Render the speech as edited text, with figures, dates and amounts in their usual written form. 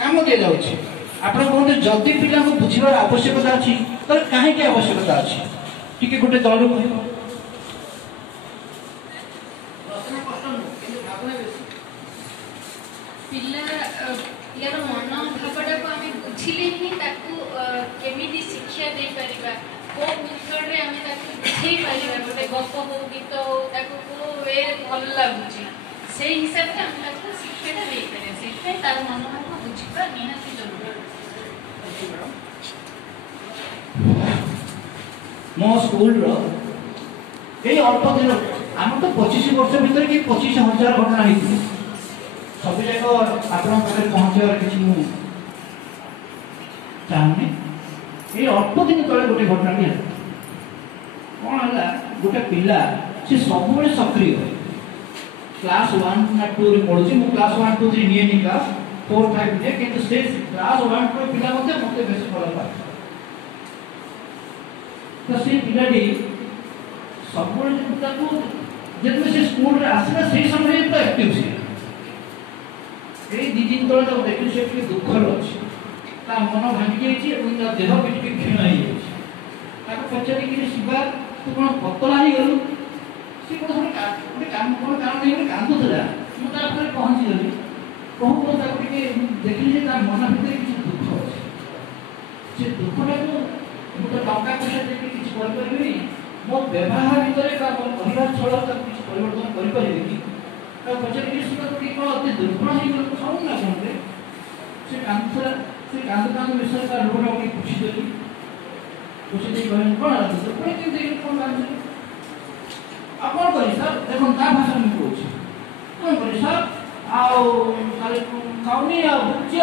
काम दि जाऊँगी आप कहते जदि पिला बुझार आवश्यकता अच्छी तो कहीं आवश्यकता अच्छी टी गोटे दल यार मन भावटा को आम बुझिले ही केमी शिक्षा दे पारिबा को मेथड रे आम बुझे पारिबा गोटे गप हो गीत हो को वे भल लगुची से हिसाब से आम शिक्षाटा दे पारे से तार मन भाव बुझा निहाती जरूरी मो स्कूल अल्प दिन आम तो 25 वर्ष भीतर कि 25,000 घटना होती सब जाक आप पहुँचार किसी चाहूनी ये अल्प दिन तले गोटे घटना भी कौन है गोटे पिला सी सब सक्रिय क्लास 1 ना 2 रे पढ़ुची मु क्लास 1 2 3 नियनि क्लास 4 5 ने किंतु से क्लास 1 2 पिला मते बेसी भल पाए तो से पिलाडी सब जब से स्कूल रे आसला से समय तो एक्टिव से ए दी दिन तले तो देखि से कि दुख अछि ता मन भांगी जाइए और देह भी क्षीण हो जाए पचारि कि शिवा तू कौन पतला ही गलु सी गोटे काम कौन कारण नहीं कांदुला मुझे पहुँची गली कहूँ तो देखिली मन भितर किसी दुख अच्छे से दुखटा को गोटे टंका पैसा देखिए किसी करें मो व्यवहार भितर कहर छल किसी परिवर्तन करें पचारि कौन अति दुर्बल हो खाऊ ना कौन से कांदुला से कांदु विषय का रोग पूछीदेली पूछी कह कौन कौन कांदे आप कौन करें सर देखो क्या भाषा में कौन करें सर खाली खाऊनी बुझे